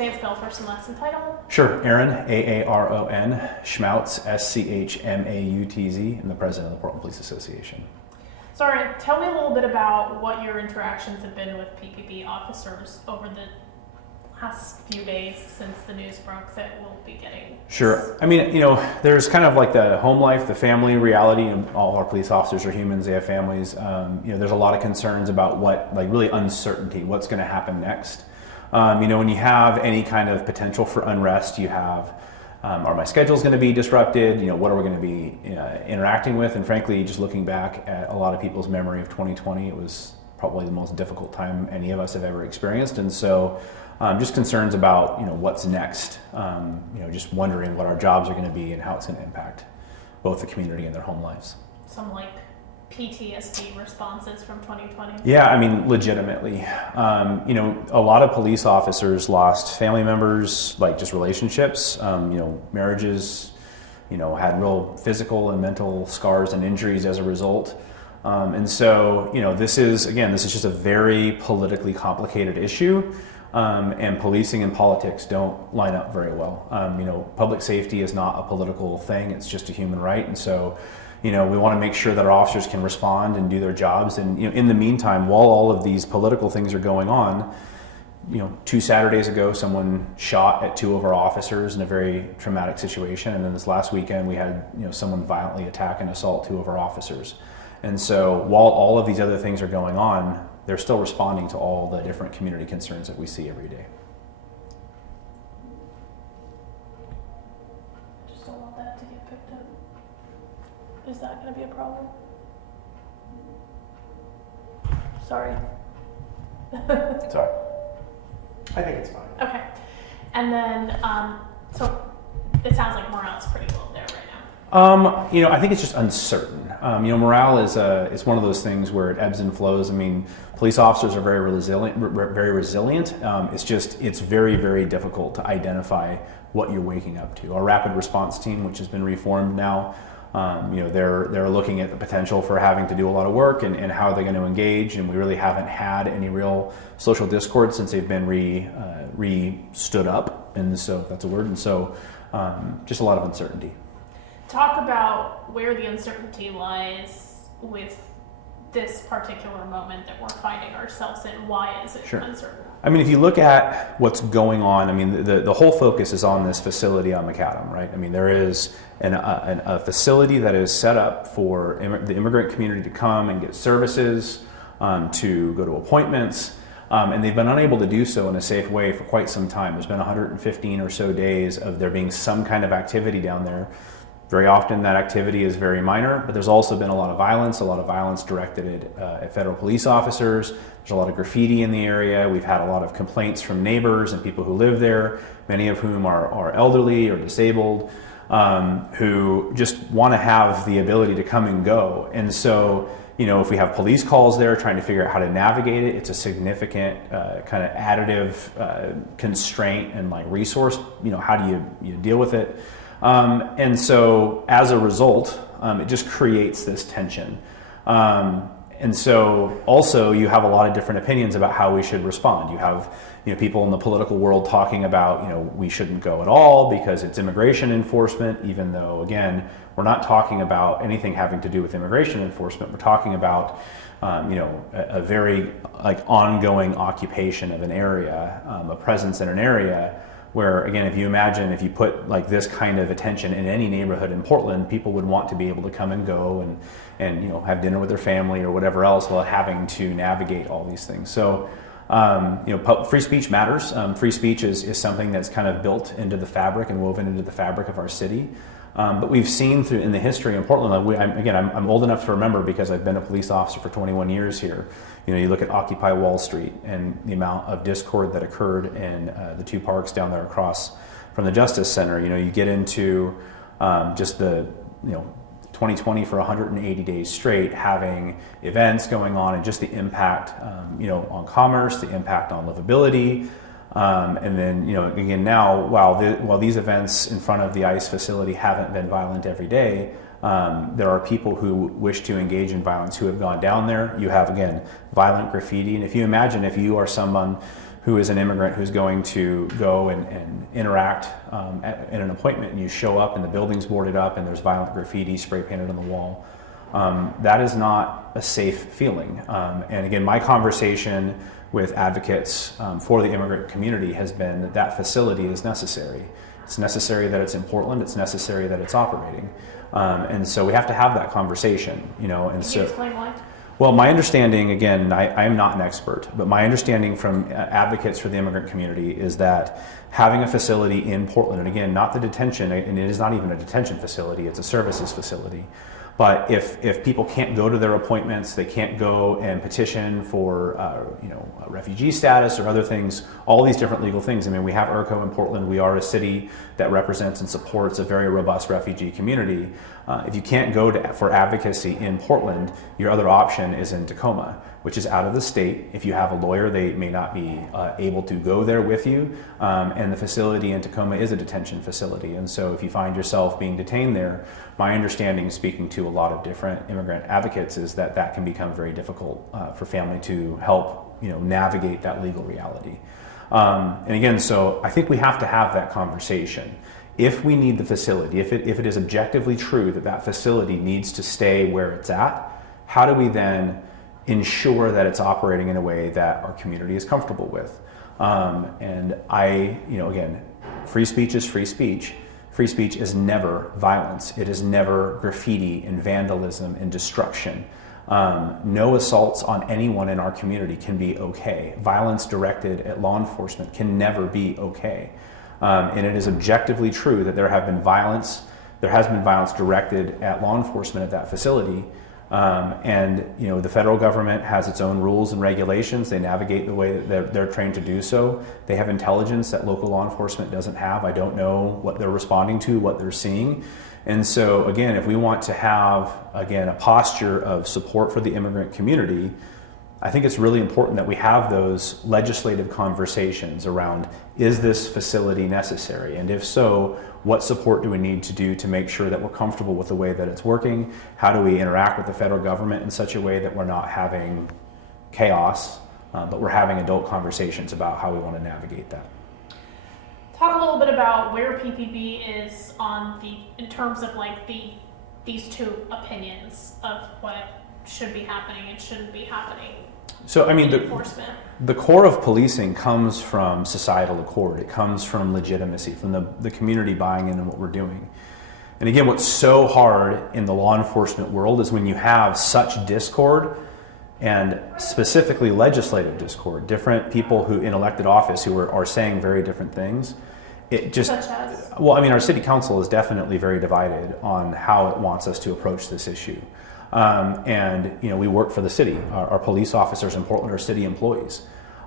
say and spell first and last and title? Sure. Aaron, Aaron, Schmautz, Schmautz, and the president of the Portland Police Association. Sorry, tell me a little bit about what your interactions have been with PPP officers over the last few days since the news broke that we'll be getting. Sure. I mean, there's kind of like the home life, the family reality, and all our police officers are humans, they have families. There's a lot of concerns about really uncertainty, what's going to happen next. When you have any kind of potential for unrest, you have, are my schedules going to be disrupted? What are we going to be interacting with? And frankly, just looking back at a lot of people's memory of 2020, it was probably the most difficult time any of us have ever experienced. And so just concerns about, what's next, just wondering what our jobs are going to be and how it's going to impact both the community and their home lives. Some PTSD responses from 2020? Yeah, I mean, legitimately. A lot of police officers lost family members, just relationships, marriages, had real physical and mental scars and injuries as a result. And so, this is just a very politically complicated issue. And policing and politics don't line up very well. Public safety is not a political thing, it's just a human right. And so, we want to make sure that our officers can respond and do their jobs. And, in the meantime, while all of these political things are going on, 2 Saturdays ago, someone shot at 2 of our officers in a very traumatic situation. And then this last weekend, we had, someone violently attack and assault 2 of our officers. And so while all of these other things are going on, they're still responding to all the different community concerns that we see every day. I just don't want that to get picked up. Is that going to be a problem? Sorry. Sorry. I think it's fine. Okay. And then, so it sounds like morale is pretty low there right now. I think it's just uncertain. Morale is it's one of those things where it ebbs and flows. I mean, police officers are very resilient. It's very, very difficult to identify what you're waking up to. Our rapid response team, which has been reformed now, they're looking at the potential for having to do a lot of work and how they're going to engage. And we really haven't had any real social discord since they've been stood up. And so that's a word. And so just a lot of uncertainty. Talk about where the uncertainty lies with this particular moment that we're finding ourselves in. Why is it uncertain? I mean, if you look at what's going on, I mean, the whole focus is on this facility on McAdam, right? I mean, there is a facility that is set up for the immigrant community to come and get services, to go to appointments, and they've been unable to do so in a safe way for quite some time. There's been 115 or so days of there being some kind of activity down there. Very often that activity is very minor, but there's also been a lot of violence directed at federal police officers. There's a lot of graffiti in the area. We've had a lot of complaints from neighbors and people who live there, many of whom are elderly or disabled, who just want to have the ability to come and go. And so, if we have police calls there trying to figure out how to navigate it, it's a significant kind of additive constraint and resource. How do you deal with it? And so as a result, it just creates this tension. And so also you have a lot of different opinions about how we should respond. You have people in the political world talking about we shouldn't go at all because it's immigration enforcement, even though, again, we're not talking about anything having to do with immigration enforcement. We're talking about a very ongoing occupation of an area, a presence in an area where, again, if you put this kind of attention in any neighborhood in Portland, people would want to be able to come and go and have dinner with their family or whatever else while having to navigate all these things. So, free speech matters. Free speech is something that's kind of built into the fabric and woven into the fabric of our city. But we've seen in the history in Portland, I'm old enough to remember because I've been a police officer for 21 years here. You look at Occupy Wall Street and the amount of discord that occurred in the 2 parks down there across from the Justice Center. You get into just the 2020 for 180 days straight, having events going on and just the impact on commerce, the impact on livability. And then, again, now, while these events in front of the ICE facility haven't been violent every day, there are people who wish to engage in violence who have gone down there. You have, again, violent graffiti. And if you imagine if you are someone who is an immigrant who's going to go and interact in an appointment, and you show up and the building's boarded up and there's violent graffiti spray painted on the wall. That is not a safe feeling. And again, my conversation with advocates for the immigrant community has been that that facility is necessary. It's necessary that it's in Portland. It's necessary that it's operating. And so we have to have that conversation, you know. And Can you explain why? Well, my understanding, again, I am not an expert, but my understanding from advocates for the immigrant community is that having a facility in Portland, and again, not the detention, and it is not even a detention facility, it's a services facility. But if people can't go to their appointments, they can't go and petition for refugee status or other things, all these different legal things. I mean, we have IRCO in Portland. We are a city that represents and supports a very robust refugee community. If you can't go for advocacy in Portland, your other option is in Tacoma, which is out of the state. If you have a lawyer, they may not be able to go there with you. And the facility in Tacoma is a detention facility. And so if you find yourself being detained there, my understanding, speaking to a lot of different immigrant advocates, is that that can become very difficult for family to help, navigate that legal reality. And again, so I think we have to have that conversation. If we need the facility, if it is objectively true that that facility needs to stay where it's at, how do we then ensure that it's operating in a way that our community is comfortable with? And again, free speech is free speech. Free speech is never violence. It is never graffiti and vandalism and destruction. No assaults on anyone in our community can be okay. Violence directed at law enforcement can never be okay. And it is objectively true that there has been violence directed at law enforcement at that facility. The federal government has its own rules and regulations. They navigate the way that they're trained to do so. They have intelligence that local law enforcement doesn't have. I don't know what they're responding to, what they're seeing. And so again, if we want to have, again, a posture of support for the immigrant community, I think it's really important that we have those legislative conversations around, is this facility necessary? And if so, what support do we need to do to make sure that we're comfortable with the way that it's working? How do we interact with the federal government in such a way that we're not having chaos, but we're having adult conversations about how we want to navigate that? Talk a little bit about where PPP is in terms of these two opinions of what should be happening and shouldn't be happening. So, I mean, enforcement. The core of policing comes from societal accord. It comes from legitimacy, from the community buying into what we're doing. And again, what's so hard in the law enforcement world is when you have such discord, and specifically legislative discord, different people who in elected office who are saying very different things. It just, such as? Well, I mean, our city council is definitely very divided on how it wants us to approach this issue. We work for the city. Our police officers in Portland are city employees.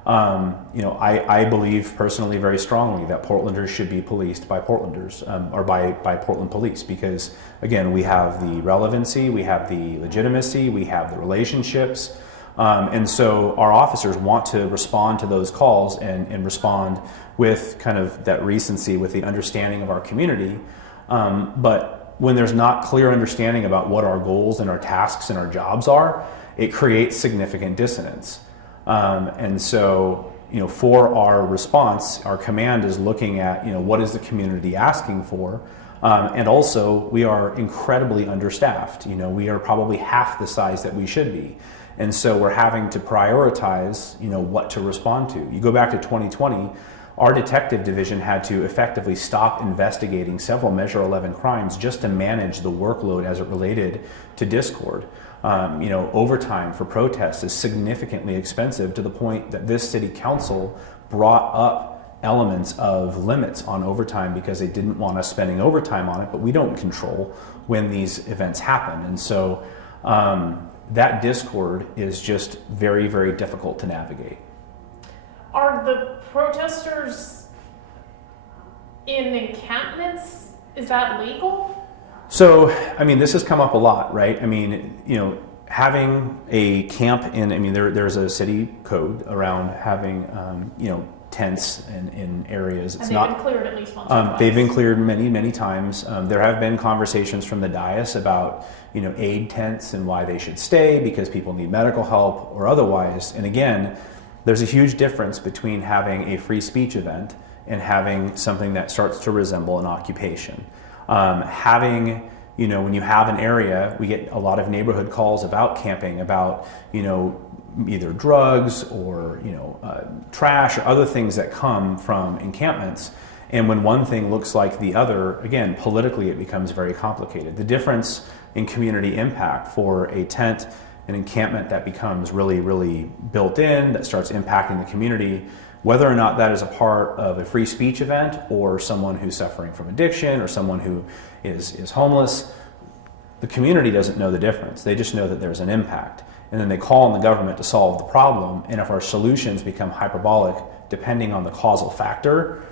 I believe personally very strongly that Portlanders should be policed by Portlanders, or by Portland police, because again, we have the relevancy, we have the legitimacy, we have the relationships. And so our officers want to respond to those calls and respond with kind of that recency, with the understanding of our community. But when there's not clear understanding about what our goals and our tasks and our jobs are, it creates significant dissonance. And so, for our response, our command is looking at, what is the community asking for? And also, we are incredibly understaffed. We are probably half the size that we should be. And so we're having to prioritize, what to respond to. You go back to 2020, our detective division had to effectively stop investigating several Measure 11 crimes just to manage the workload as it related to discord. Overtime for protests is significantly expensive, to the point that this city council brought up elements of limits on overtime because they didn't want us spending overtime on it, but we don't control when these events happen. And so that discord is just very, very difficult to navigate. Are the protesters in encampments, is that legal? So, this has come up a lot, right? Having a camp there's a city code around having, tents in areas. It's been cleared at least once or twice. They've been cleared many, many times. There have been conversations from the dais about, aid tents and why they should stay because people need medical help or otherwise. And again, There's a huge difference between having a free speech event and having something that starts to resemble an occupation. Having, when you have an area, we get a lot of neighborhood calls about camping, about, either drugs or, trash or other things that come from encampments. And when one thing looks like the other, again, politically it becomes very complicated. The difference in community impact for a tent, an encampment that becomes really, really built in, that starts impacting the community, whether or not that is a part of a free speech event or someone who's suffering from addiction or someone who is homeless, the community doesn't know the difference. They just know that there's an impact. And then they call on the government to solve the problem. And if our solutions become hyperbolic, depending on the causal factor,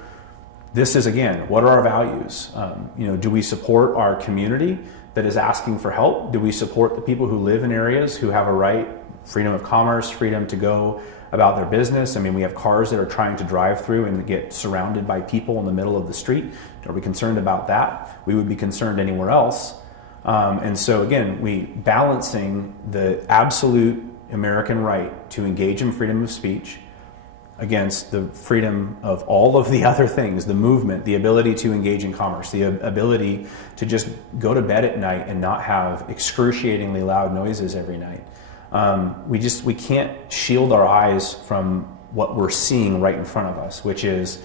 this is, again, what are our values? Do we support our community that is asking for help? Do we support the people who live in areas who have a right, freedom of commerce, freedom to go about their business? I mean, we have cars that are trying to drive through and get surrounded by people in the middle of the street. Are we concerned about that? We would be concerned anywhere else. And so again, we balancing the absolute American right to engage in freedom of speech against the freedom of all of the other things, the movement, the ability to engage in commerce, the ability to just go to bed at night and not have excruciatingly loud noises every night. We can't shield our eyes from what we're seeing right in front of us, which is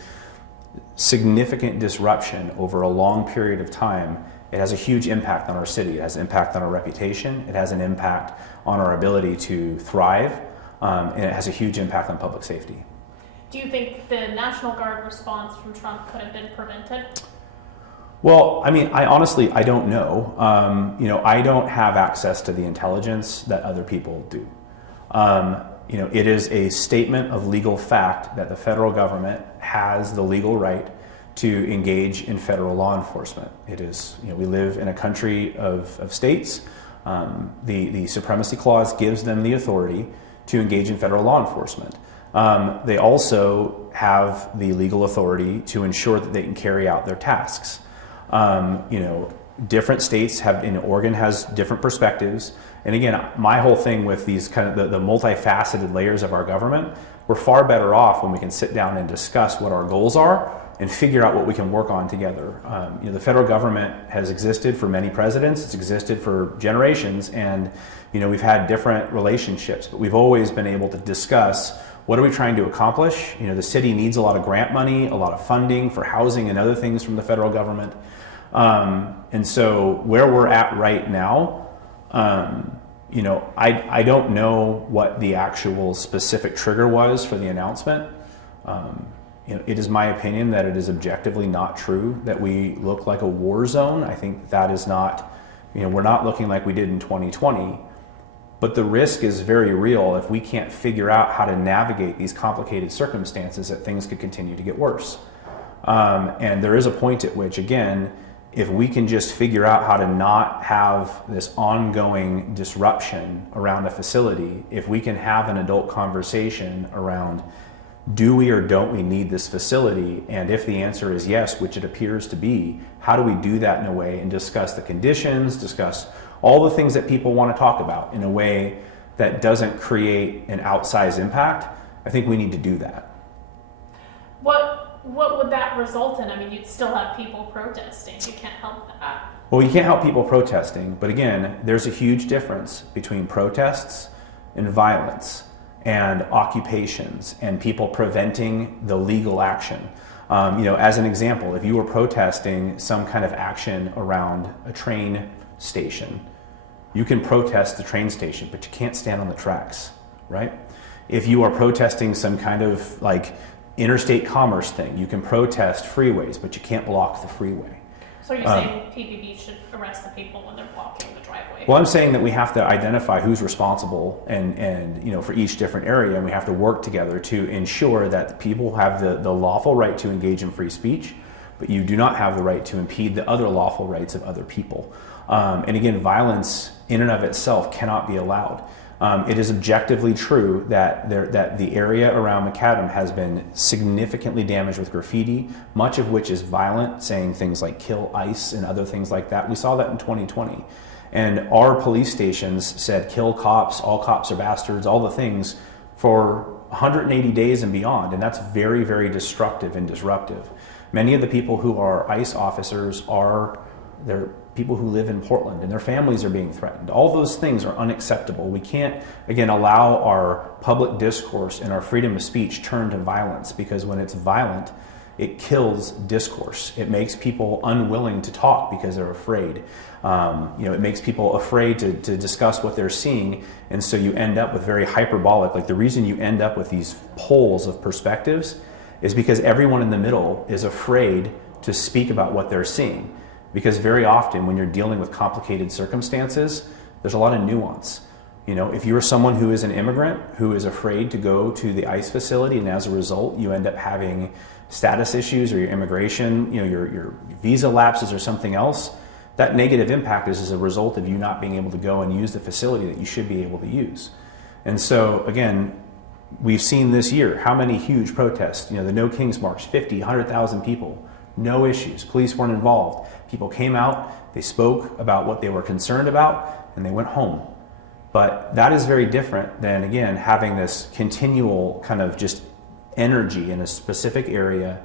significant disruption over a long period of time. It has a huge impact on our city. It has an impact on our reputation. It has an impact on our ability to thrive. And it has a huge impact on public safety. Do you think the National Guard response from Trump could have been prevented? Well, I mean, I don't know. I don't have access to the intelligence that other people do. It is a statement of legal fact that the federal government has the legal right to engage in federal law enforcement. It is, we live in a country of states. The Supremacy Clause gives them the authority to engage in federal law enforcement. They also have the legal authority to ensure that they can carry out their tasks. Different states have, Oregon has different perspectives. And again, my whole thing with these kind of the multifaceted layers of our government, we're far better off when we can sit down and discuss what our goals are and figure out what we can work on together. The federal government has existed for many presidents. It's existed for generations, and we've had different relationships, but we've always been able to discuss what are we trying to accomplish. The city needs a lot of grant money, a lot of funding for housing and other things from the federal government. And so where we're at right now, I don't know what the actual specific trigger was for the announcement. It is my opinion that it is objectively not true that we look like a war zone. I think that is not, we're not looking like we did in 2020, but the risk is very real if we can't figure out how to navigate these complicated circumstances that things could continue to get worse. And there is a point at which, again, if we can just figure out how to not have this ongoing disruption around a facility, if we can have an adult conversation around, do we or don't we need this facility? And if the answer is yes, which it appears to be, how do we do that in a way and discuss the conditions, discuss all the things that people want to talk about in a way that doesn't create an outsized impact? I think we need to do that. What would that result in? I mean, you'd still have people protesting. You can't help that. Well, you can't help people protesting, but again, there's a huge difference between protests and violence and occupations and people preventing the legal action. As an example, if you were protesting some kind of action around a train station, you can protest the train station, but you can't stand on the tracks, right? If you are protesting some kind of interstate commerce thing, you can protest freeways, but you can't block the freeway. So you're saying PPP should arrest the people when they're blocking the driveway? Well, I'm saying that we have to identify who's responsible and for each different area, and we have to work together to ensure that the people have the lawful right to engage in free speech, but you do not have the right to impede the other lawful rights of other people. And again, violence in and of itself cannot be allowed. It is objectively true that the area around McAdam has been significantly damaged with graffiti, much of which is violent, saying things like kill ICE and other things like that. We saw that in 2020. And our police stations said kill cops, all cops are bastards, all the things for 180 days and beyond, and that's very, very destructive and disruptive. Many of the people who are ICE officers they're people who live in Portland, and their families are being threatened. All those things are unacceptable. We can't, again, allow our public discourse and our freedom of speech turn to violence, because when it's violent, it kills discourse. It makes people unwilling to talk because they're afraid. It makes people afraid to discuss what they're seeing, and so you end up with very hyperbolic, like the reason you end up with these poles of perspectives is because everyone in the middle is afraid to speak about what they're seeing. Because very often when you're dealing with complicated circumstances, there's a lot of nuance. If you're someone who is an immigrant who is afraid to go to the ICE facility, and as a result you end up having status issues, or your immigration, your visa lapses or something else, that negative impact is as a result of you not being able to go and use the facility that you should be able to use. And so again, we've seen this year how many huge protests, the No Kings March, 50, 100,000 people, no issues, police weren't involved. People came out, they spoke about what they were concerned about, and they went home. But that is very different than, again, having this continual kind of just energy in a specific area.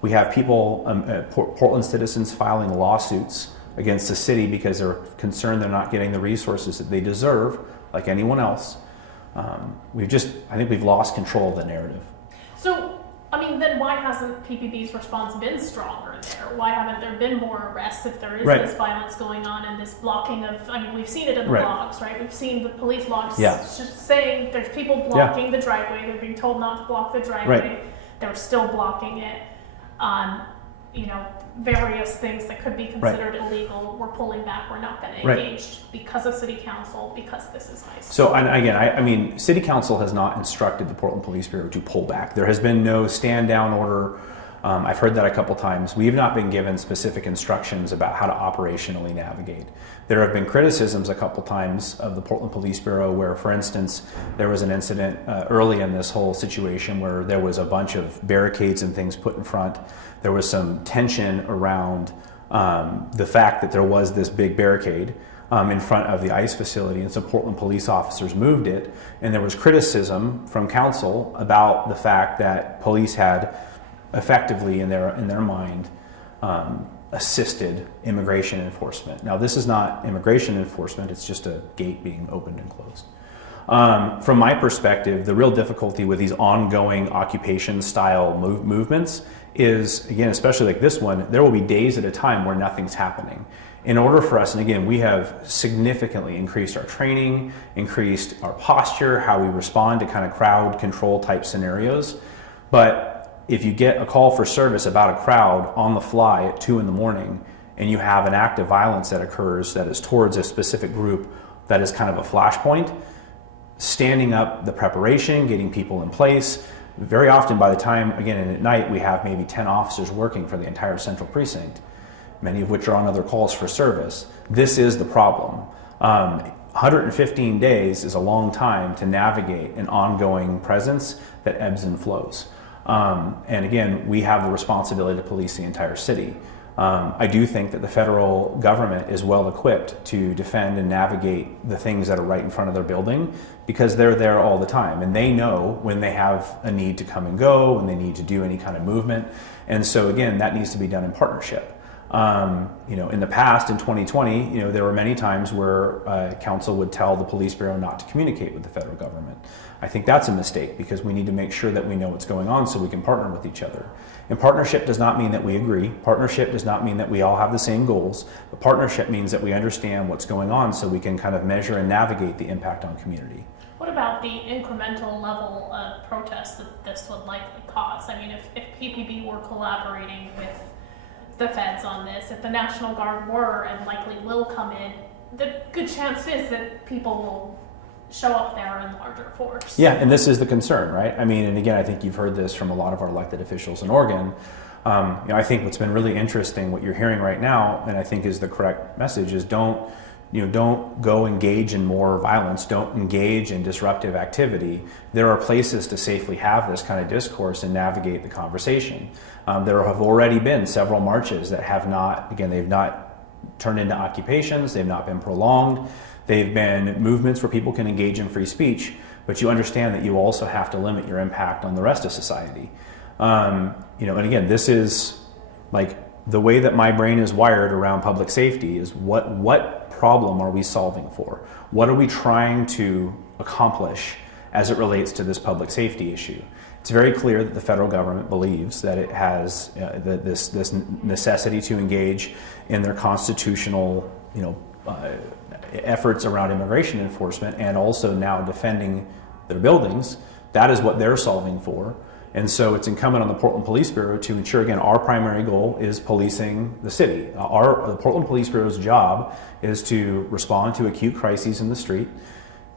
We have people, Portland citizens, filing lawsuits against the city because they're concerned they're not getting the resources that they deserve, like anyone else. I think we've lost control of the narrative. So, then why hasn't PPB's response been stronger there? Why haven't there been more arrests if there is this violence going on and this blocking of, we've seen it in the logs, right? We've seen the police logs just saying there's people blocking the driveway. They're being told not to block the driveway. Right. They're still blocking it. Various things that could be considered illegal, we're pulling back, we're not going to engage because of city council, because this is ICE. So, and again, city council has not instructed the Portland Police Bureau to pull back. There has been no stand down order. I've heard that a couple times. We have not been given specific instructions about how to operationally navigate. There have been criticisms a couple times of the Portland Police Bureau where, for instance, there was an incident early in this whole situation where there was a bunch of barricades and things put in front. There was some tension around the fact that there was this big barricade in front of the ICE facility, and some Portland police officers moved it, and there was criticism from council about the fact that police had effectively in their mind assisted immigration enforcement. Now, this is not immigration enforcement, it's just a gate being opened and closed. From my perspective, the real difficulty with these ongoing occupation style movements is, again, especially like this one, there will be days at a time where nothing's happening. In order for us, and again, we have significantly increased our training, increased our posture, how we respond to kind of crowd control type scenarios. But if you get a call for service about a crowd on the fly at 2 a.m, and you have an act of violence that occurs that is towards a specific group that is kind of a flashpoint, standing up the preparation, getting people in place. Very often by the time, again, at night, we have maybe 10 officers working for the entire central precinct, many of which are on other calls for service. This is the problem. 115 days is a long time to navigate an ongoing presence that ebbs and flows. And again, we have the responsibility to police the entire city. I do think that the federal government is well equipped to defend and navigate the things that are right in front of their building, because they're there all the time and they know when they have a need to come and go, when they need to do any kind of movement. And so again, that needs to be done in partnership. In the past, in 2020, there were many times where council would tell the police bureau not to communicate with the federal government. I think that's a mistake, because we need to make sure that we know what's going on so we can partner with each other. And partnership does not mean that we agree. Partnership does not mean that we all have the same goals. But partnership means that we understand what's going on so we can kind of measure and navigate the impact on community. What about the incremental level of protests that this would likely cause? If PPB were collaborating with the feds on this, if the National Guard were and likely will come in, the good chance is that people will show up there in larger force. Yeah, and this is the concern, right? And again, I think you've heard this from a lot of our elected officials in Oregon. I think what's been really interesting, what you're hearing right now, and I think is the correct message, is don't go engage in more violence, don't engage in disruptive activity. There are places to safely have this kind of discourse and navigate the conversation. There have already been several marches that have not, again, they've not turned into occupations, they've not been prolonged. They've been movements where people can engage in free speech, but you understand that you also have to limit your impact on the rest of society. You know, and again, this is like the way that my brain is wired around public safety is what problem are we solving for? What are we trying to accomplish as it relates to this public safety issue? It's very clear that the federal government believes that it has this necessity to engage in their constitutional, you know, efforts around immigration enforcement and also now defending their buildings. That is what they're solving for. And so it's incumbent on the Portland Police Bureau to ensure, again, our primary goal is policing the city. The Portland Police Bureau's job is to respond to acute crises in the street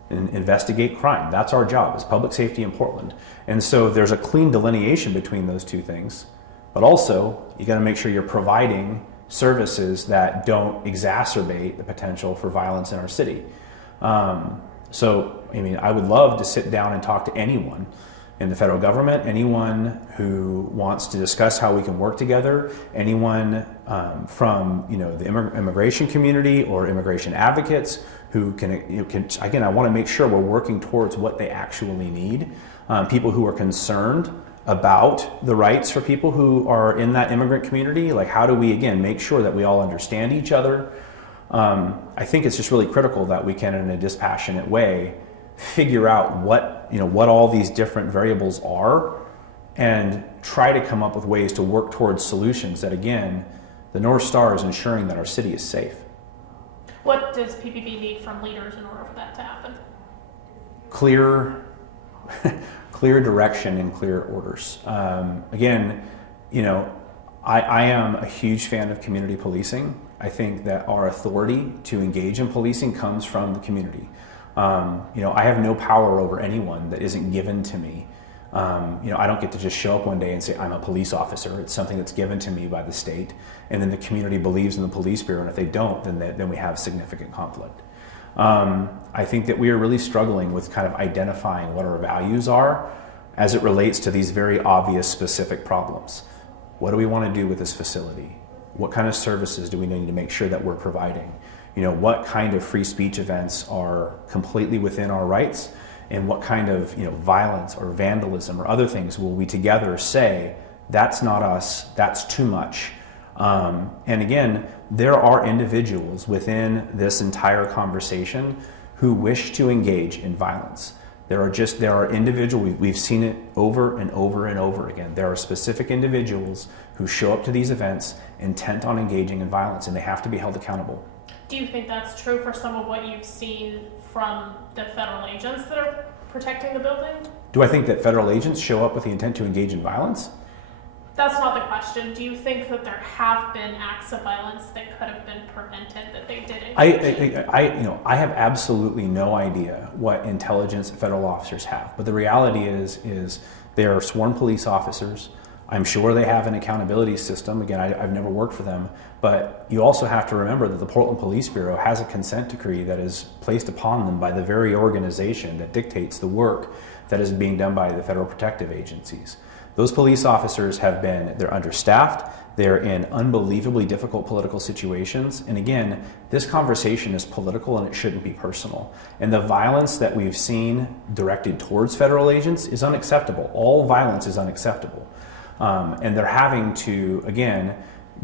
and investigate crime. That's our job, is public safety in Portland. And so there's a clean delineation between those two things. But also, you got to make sure you're providing services that don't exacerbate the potential for violence in our city. So, I mean, I would love to sit down and talk to anyone in the federal government, anyone who wants to discuss how we can work together, anyone from, you know, the immigration community or immigration advocates who can again, I want to make sure we're working towards what they actually need. People who are concerned about the rights for people who are in that immigrant community, like how do we, again, make sure that we all understand each other? I think it's just really critical that we can, in a dispassionate way, figure out what all these different variables are and try to come up with ways to work towards solutions that, again, the North Star is ensuring that our city is safe. What does PPB need from leaders in order for that to happen? Clear direction and clear orders. Again, you know, I am a huge fan of community policing. I think that our authority to engage in policing comes from the community. You know, I have no power over anyone that isn't given to me. You know, I don't get to just show up one day and say, I'm a police officer. It's something that's given to me by the state. And then the community believes in the police bureau. And if they don't, then we have significant conflict. I think that we are really struggling with kind of identifying what our values are as it relates to these very obvious specific problems. What do we want to do with this facility? What kind of services do we need to make sure that we're providing? You know, what kind of free speech events are completely within our rights, and what kind of, you know, violence or vandalism or other things will we together say, that's not us, that's too much. And again, there are individuals within this entire conversation who wish to engage in violence. There are individuals, we've seen it over and over and over again. There are specific individuals who show up to these events intent on engaging in violence, and they have to be held accountable. Do you think that's true for some of what you've seen from the federal agents that are protecting the building? Do I think that federal agents show up with the intent to engage in violence? That's not the question. Do you think that there have been acts of violence that could have been prevented that they didn't? I have absolutely no idea what intelligence federal officers have. But the reality is they are sworn police officers. I'm sure they have an accountability system. Again, I've never worked for them. But you also have to remember that the Portland Police Bureau has a consent decree that is placed upon them by the very organization that dictates the work that is being done by the federal protective agencies. Those police officers they're understaffed, they're in unbelievably difficult political situations. And again, this conversation is political and it shouldn't be personal. And the violence that we've seen directed towards federal agents is unacceptable. All violence is unacceptable. And they're having to, again,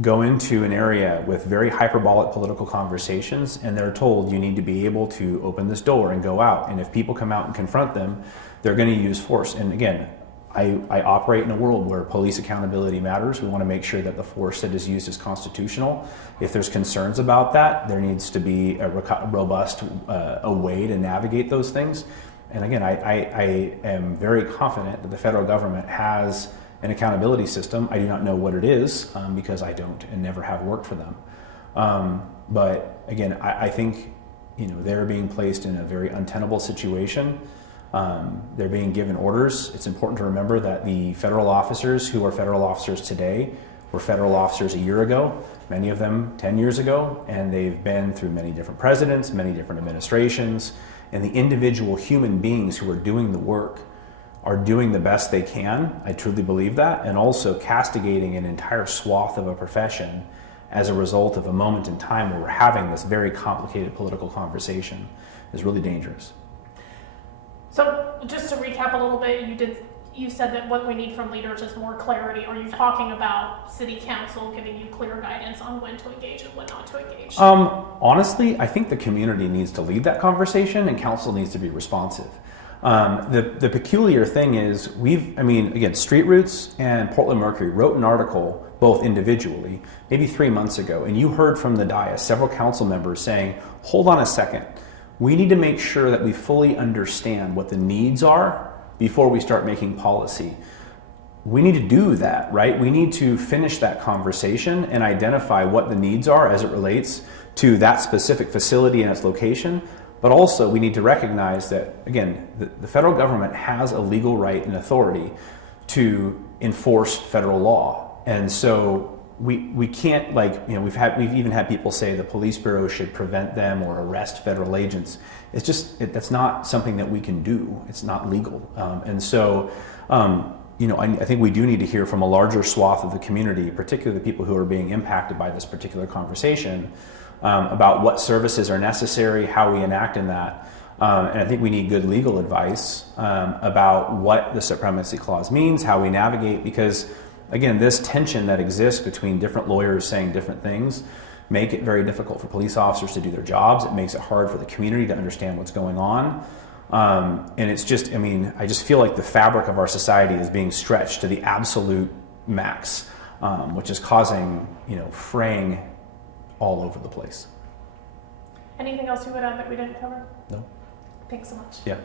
go into an area with very hyperbolic political conversations, and they're told you need to be able to open this door and go out. And if people come out and confront them, they're going to use force. And again, I operate in a world where police accountability matters. We want to make sure that the force that is used is constitutional. If there's concerns about that, there needs to be a robust a way to navigate those things. And again, I am very confident that the federal government has an accountability system. I do not know what it is because I don't and never have worked for them. But again, I think, you know, they're being placed in a very untenable situation. They're being given orders. It's important to remember that the federal officers who are federal officers today were federal officers a year ago, many of them 10 years ago, and they've been through many different presidents, many different administrations, and the individual human beings who are doing the work are doing the best they can. I truly believe that, and also castigating an entire swath of a profession as a result of a moment in time where we're having this very complicated political conversation is really dangerous. So just to recap a little bit, you said that what we need from leaders is more clarity. Are you talking about city council giving you clear guidance on when to engage and when not to engage? Honestly, I think the community needs to lead that conversation and council needs to be responsive. The peculiar thing is again, Street Roots and Portland Mercury wrote an article both individually, maybe 3 months ago, and you heard from the dais several council members saying, hold on a second, we need to make sure that we fully understand what the needs are before we start making policy. We need to do that, right? We need to finish that conversation and identify what the needs are as it relates to that specific facility and its location. But also we need to recognize that, again, the federal government has a legal right and authority to enforce federal law. And so we can't, we've even had people say the police bureau should prevent them or arrest federal agents. It's just, that's not something that we can do. It's not legal. I think we do need to hear from a larger swath of the community, particularly the people who are being impacted by this particular conversation, about what services are necessary, how we enact in that. And I think we need good legal advice about what the Supremacy Clause means, how we navigate, because again, this tension that exists between different lawyers saying different things make it very difficult for police officers to do their jobs. It makes it hard for the community to understand what's going on. And it's just, I just feel like the fabric of our society is being stretched to the absolute max, which is causing, fraying all over the place. Anything else you would add that we didn't cover? No. Thanks so much. Yeah.